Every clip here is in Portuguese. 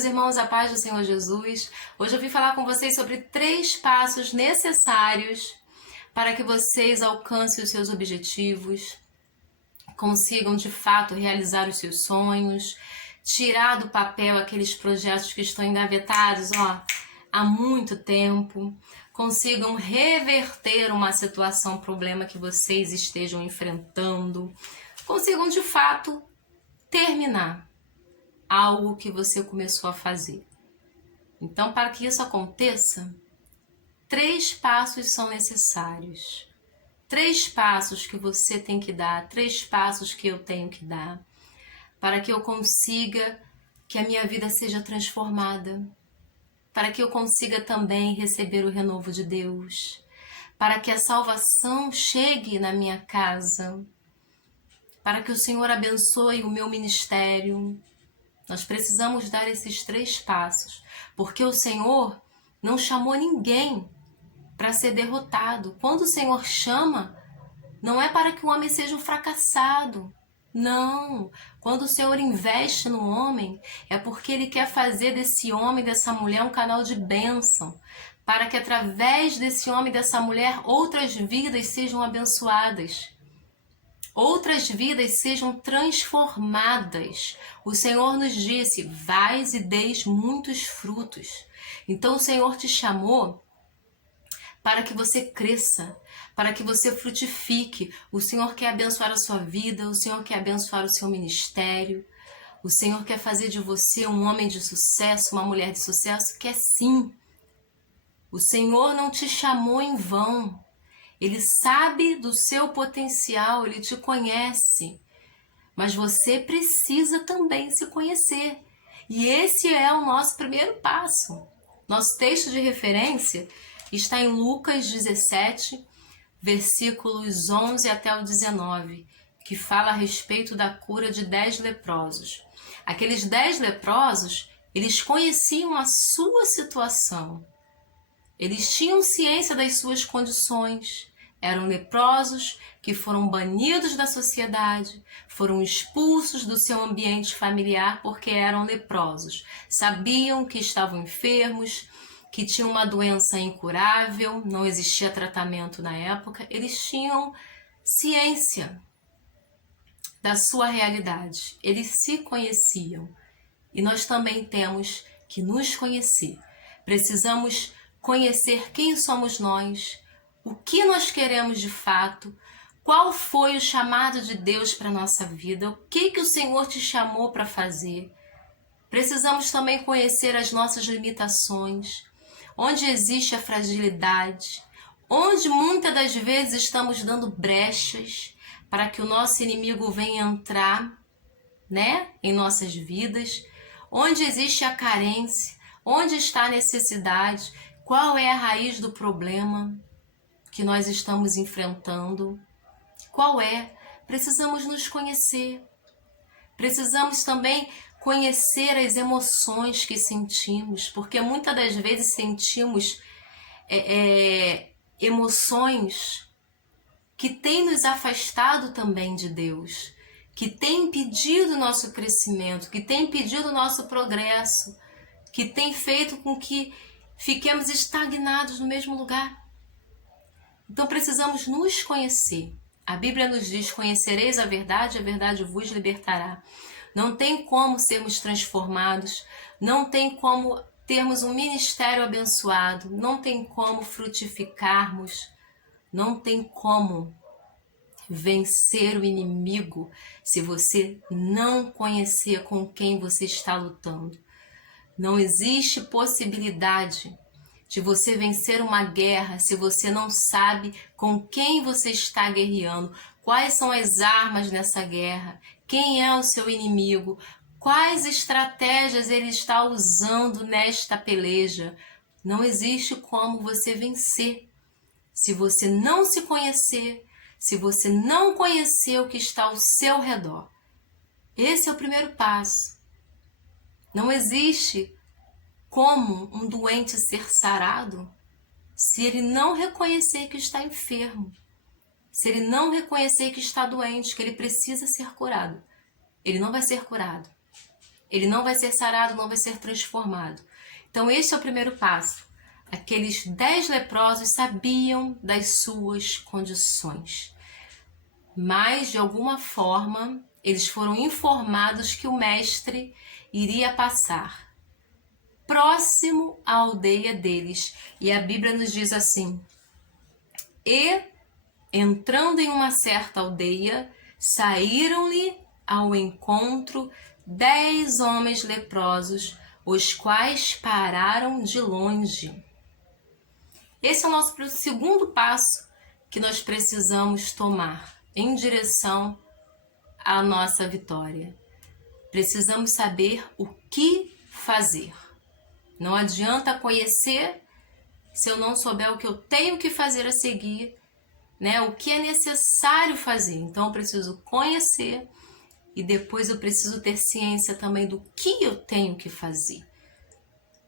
meus irmãos, a paz do Senhor Jesus. Hoje eu vim falar com vocês sobre 3 passos necessários para que vocês alcancem os seus objetivos, consigam de fato realizar os seus sonhos, tirar do papel aqueles projetos que estão engavetados há muito tempo, consigam reverter uma situação, problema que vocês estejam enfrentando, consigam de fato terminar algo que você começou a fazer. Então, para que isso aconteça, 3 passos são necessários. 3 passos que você tem que dar, 3 passos que eu tenho que dar, para que eu consiga que a minha vida seja transformada, para que eu consiga também receber o renovo de Deus, para que a salvação chegue na minha casa, para que o Senhor abençoe o meu ministério. Nós precisamos dar esses 3 passos, porque o Senhor não chamou ninguém para ser derrotado. Quando o Senhor chama, não é para que o homem seja um fracassado. Não. Quando o Senhor investe no homem, é porque Ele quer fazer desse homem, dessa mulher, um canal de bênção, para que através desse homem, dessa mulher, outras vidas sejam abençoadas. Outras vidas sejam transformadas. O Senhor nos disse: vais e deis muitos frutos. Então o Senhor te chamou para que você cresça, para que você frutifique. O Senhor quer abençoar a sua vida, o Senhor quer abençoar o seu ministério. O Senhor quer fazer de você um homem de sucesso, uma mulher de sucesso. Quer sim. O Senhor não te chamou em vão. Ele sabe do seu potencial, Ele te conhece, mas você precisa também se conhecer. E esse é o nosso primeiro passo. Nosso texto de referência está em Lucas 17, versículos 11 até o 19, que fala a respeito da cura de 10 leprosos. Aqueles 10 leprosos, eles conheciam a sua situação. Eles tinham ciência das suas condições. Eram leprosos que foram banidos da sociedade, foram expulsos do seu ambiente familiar porque eram leprosos. Sabiam que estavam enfermos, que tinham uma doença incurável, não existia tratamento na época. Eles tinham ciência da sua realidade. Eles se conheciam. E nós também temos que nos conhecer. Precisamos conhecer quem somos nós, o que nós queremos de fato, qual foi o chamado de Deus para a nossa vida, o que o Senhor te chamou para fazer. Precisamos também conhecer as nossas limitações, onde existe a fragilidade, onde muitas das vezes estamos dando brechas para que o nosso inimigo venha entrar, em nossas vidas, onde existe a carência, onde está a necessidade, qual é a raiz do problema que nós estamos enfrentando? Qual é? Precisamos nos conhecer. Precisamos também conhecer as emoções que sentimos, porque muitas das vezes sentimos emoções que têm nos afastado também de Deus, que têm impedido o nosso crescimento, que têm impedido o nosso progresso, que têm feito com que fiquemos estagnados no mesmo lugar. Então precisamos nos conhecer. A Bíblia nos diz: conhecereis a verdade vos libertará. Não tem como sermos transformados, não tem como termos um ministério abençoado, não tem como frutificarmos, não tem como vencer o inimigo se você não conhecer com quem você está lutando. Não existe possibilidade de você vencer uma guerra se você não sabe com quem você está guerreando, quais são as armas nessa guerra, quem é o seu inimigo, quais estratégias ele está usando nesta peleja. Não existe como você vencer se você não se conhecer, se você não conhecer o que está ao seu redor. Esse é o primeiro passo. Não existe como um doente ser sarado se ele não reconhecer que está enfermo, se ele não reconhecer que está doente, que ele precisa ser curado. Ele não vai ser curado. Ele não vai ser sarado, não vai ser transformado. Então este é o primeiro passo. Aqueles 10 leprosos sabiam das suas condições, mas de alguma forma eles foram informados que o mestre iria passar próximo à aldeia deles. E a Bíblia nos diz assim: e entrando em uma certa aldeia, saíram-lhe ao encontro 10 homens leprosos, os quais pararam de longe. Esse é o nosso segundo passo que nós precisamos tomar em direção à nossa vitória. Precisamos saber o que fazer. Não adianta conhecer se eu não souber o que eu tenho que fazer a seguir, né? O que é necessário fazer. Então eu preciso conhecer e depois eu preciso ter ciência também do que eu tenho que fazer.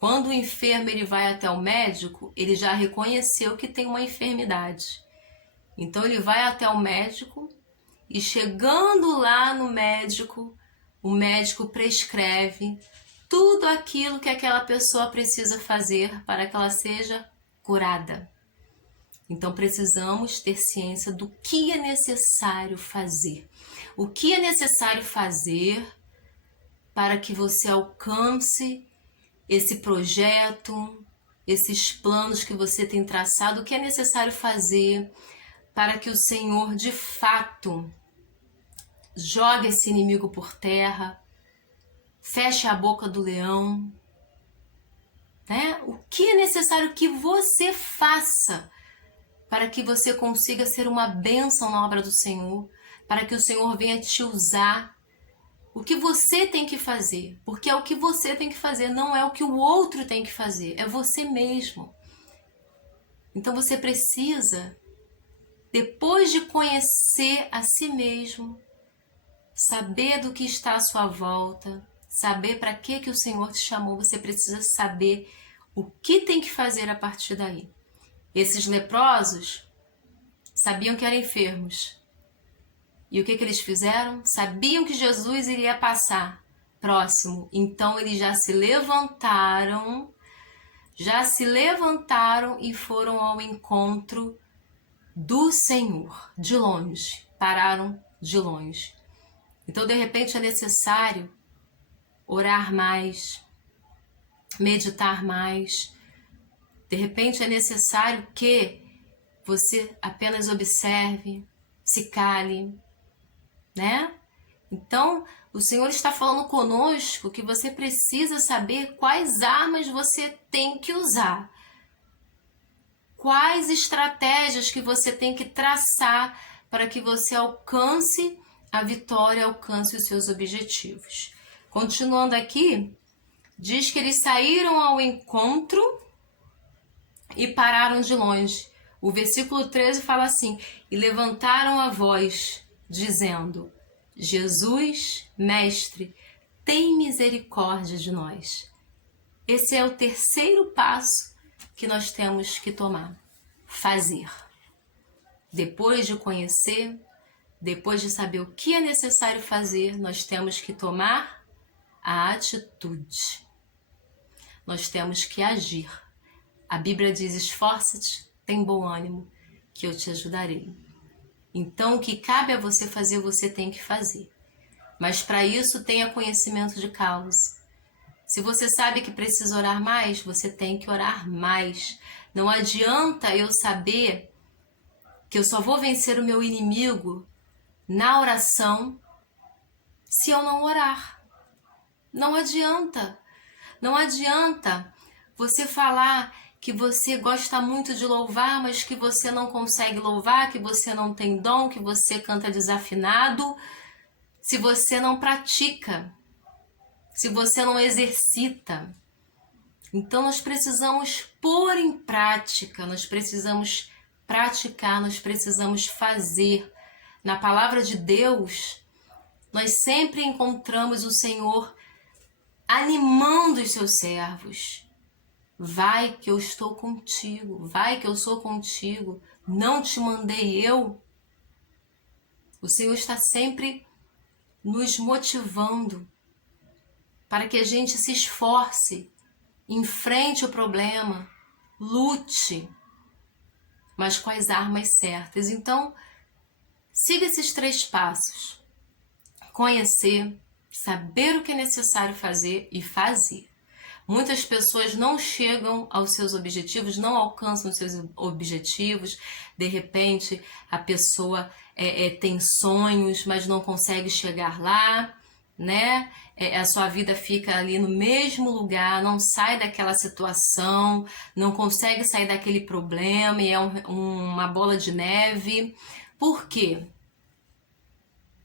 Quando o enfermo ele vai até o médico, ele já reconheceu que tem uma enfermidade. Então ele vai até o médico e chegando lá no médico, o médico prescreve tudo aquilo que aquela pessoa precisa fazer para que ela seja curada. Então precisamos ter ciência do que é necessário fazer. O que é necessário fazer para que você alcance esse projeto, esses planos que você tem traçado, o que é necessário fazer para que o Senhor de fato jogue esse inimigo por terra, feche a boca do leão, né? O que é necessário que você faça para que você consiga ser uma bênção na obra do Senhor, para que o Senhor venha te usar. O que você tem que fazer, porque é o que você tem que fazer, não é o que o outro tem que fazer, é você mesmo. Então você precisa, depois de conhecer a si mesmo, saber do que está à sua volta, saber para que o Senhor te chamou, você precisa saber o que tem que fazer a partir daí. Esses leprosos sabiam que eram enfermos. E o que eles fizeram? Sabiam que Jesus iria passar próximo. Então eles já se levantaram e foram ao encontro do Senhor, de longe. Pararam de longe. Então de repente é necessário orar mais, meditar mais. De repente é necessário que você apenas observe, se cale, né? Então, o Senhor está falando conosco que você precisa saber quais armas você tem que usar. Quais estratégias que você tem que traçar para que você alcance a vitória, alcance os seus objetivos. Continuando aqui, diz que eles saíram ao encontro e pararam de longe. O versículo 13 fala assim: e levantaram a voz, dizendo: Jesus, Mestre, tem misericórdia de nós. Esse é o terceiro passo que nós temos que tomar, fazer. Depois de conhecer, depois de saber o que é necessário fazer, nós temos que tomar a atitude. Nós temos que agir. A Bíblia diz: esforça-te, tem bom ânimo, que eu te ajudarei. Então, o que cabe a você fazer, você tem que fazer. Mas para isso, tenha conhecimento de causa. Se você sabe que precisa orar mais, você tem que orar mais. Não adianta eu saber que eu só vou vencer o meu inimigo na oração se eu não orar. Não adianta. Não adianta você falar que você gosta muito de louvar, mas que você não consegue louvar, que você não tem dom, que você canta desafinado, se você não pratica, se você não exercita. Então nós precisamos pôr em prática, nós precisamos praticar, nós precisamos fazer. Na palavra de Deus, nós sempre encontramos o Senhor animando os seus servos. Vai que eu estou contigo, vai que eu sou contigo, não te mandei eu. O Senhor está sempre nos motivando. para que a gente se esforce, enfrente o problema, lute, mas com as armas certas. Então, siga esses 3 passos. Conhecer, saber o que é necessário fazer e fazer. Muitas pessoas não chegam aos seus objetivos, não alcançam os seus objetivos. De repente, a pessoa tem sonhos, mas não consegue chegar lá, né? A sua vida fica ali no mesmo lugar, não sai daquela situação, não consegue sair daquele problema e é uma bola de neve. Por quê?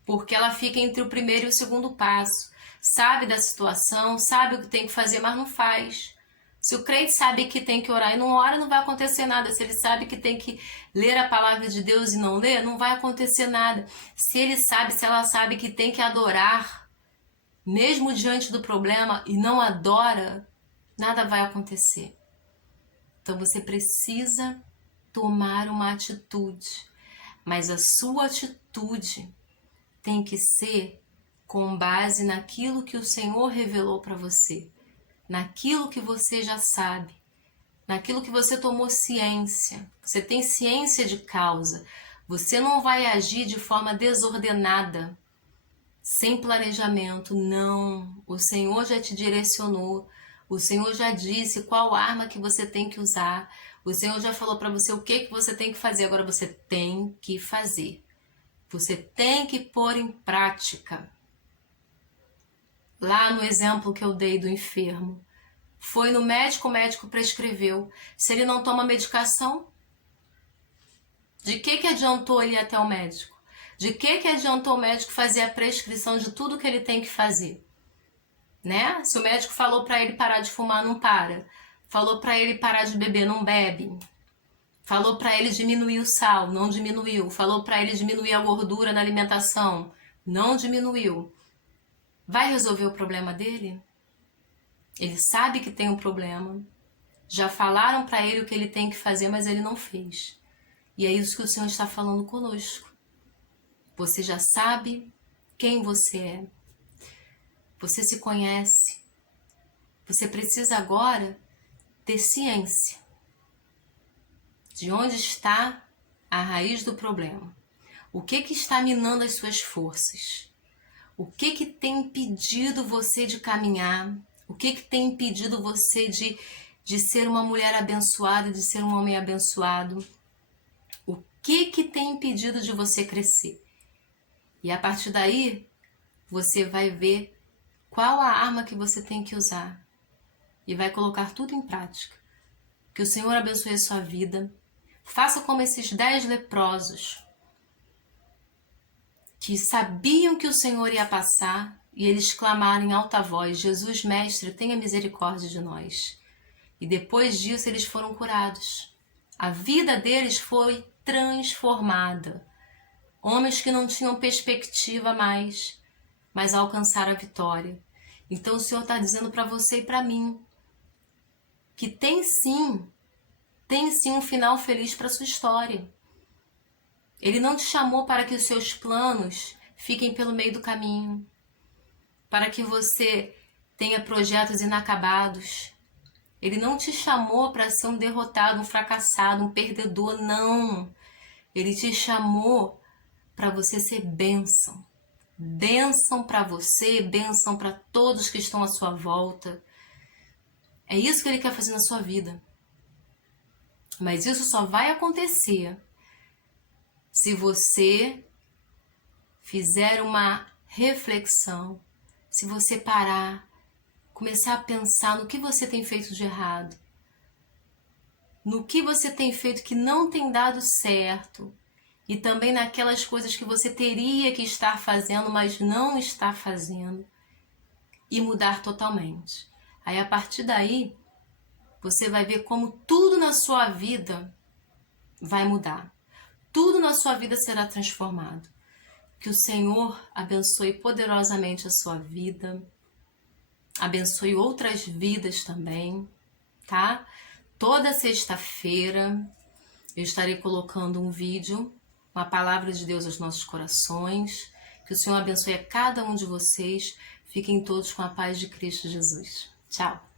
Porque ela fica entre o primeiro e o segundo passo. Sabe da situação, sabe o que tem que fazer, mas não faz. Se o crente sabe que tem que orar e não ora, não vai acontecer nada. Se ele sabe que tem que ler a palavra de Deus e não ler, não vai acontecer nada. Se ele sabe, se ela sabe que tem que adorar, mesmo diante do problema, e não adora, nada vai acontecer. Então você precisa tomar uma atitude. Mas a sua atitude tem que ser com base naquilo que o Senhor revelou para você, naquilo que você já sabe, naquilo que você tomou ciência. Você tem ciência de causa. Você não vai agir de forma desordenada, sem planejamento, não. O Senhor já te direcionou. O Senhor já disse qual arma que você tem que usar. O Senhor já falou para você o que você tem que fazer. Agora você tem que fazer. Você tem que pôr em prática. Lá no exemplo que eu dei do enfermo, foi no médico, o médico prescreveu. Se ele não toma medicação, de que adiantou ele ir até o médico? De que adiantou o médico fazer a prescrição de tudo que ele tem que fazer? Né? Se o médico falou para ele parar de fumar, não para. Falou para ele parar de beber, não bebe. Falou para ele diminuir o sal, não diminuiu. Falou para ele diminuir a gordura na alimentação, não diminuiu. Vai resolver o problema dele? Ele sabe que tem um problema. Já falaram para ele o que ele tem que fazer, mas ele não fez. E é isso que o Senhor está falando conosco. Você já sabe quem você é. Você se conhece. Você precisa agora ter ciência de onde está a raiz do problema. O que está minando as suas forças? O que tem impedido você de caminhar? O que tem impedido você de ser uma mulher abençoada, de ser um homem abençoado? O que tem impedido de você crescer? E a partir daí, você vai ver qual a arma que você tem que usar. E vai colocar tudo em prática. Que o Senhor abençoe a sua vida. Faça como esses 10 leprosos, que sabiam que o Senhor ia passar, e eles clamaram em alta voz: Jesus, Mestre, tenha misericórdia de nós. E depois disso eles foram curados. A vida deles foi transformada. Homens que não tinham perspectiva mais, mas alcançaram a vitória. Então o Senhor está dizendo para você e para mim, que tem sim um final feliz para a sua história. Ele não te chamou para que os seus planos fiquem pelo meio do caminho, para que você tenha projetos inacabados. Ele não te chamou para ser um derrotado, um fracassado, um perdedor, não. Ele te chamou para você ser bênção. Bênção para você, bênção para todos que estão à sua volta. É isso que ele quer fazer na sua vida. Mas isso só vai acontecer se você fizer uma reflexão, se você parar, começar a pensar no que você tem feito de errado, no que você tem feito que não tem dado certo, e também naquelas coisas que você teria que estar fazendo, mas não está fazendo, e mudar totalmente. Aí a partir daí, você vai ver como tudo na sua vida vai mudar. Tudo na sua vida será transformado. Que o Senhor abençoe poderosamente a sua vida. Abençoe outras vidas também, tá? Toda sexta-feira eu estarei colocando um vídeo, uma palavra de Deus aos nossos corações. Que o Senhor abençoe a cada um de vocês. Fiquem todos com a paz de Cristo Jesus. Tchau!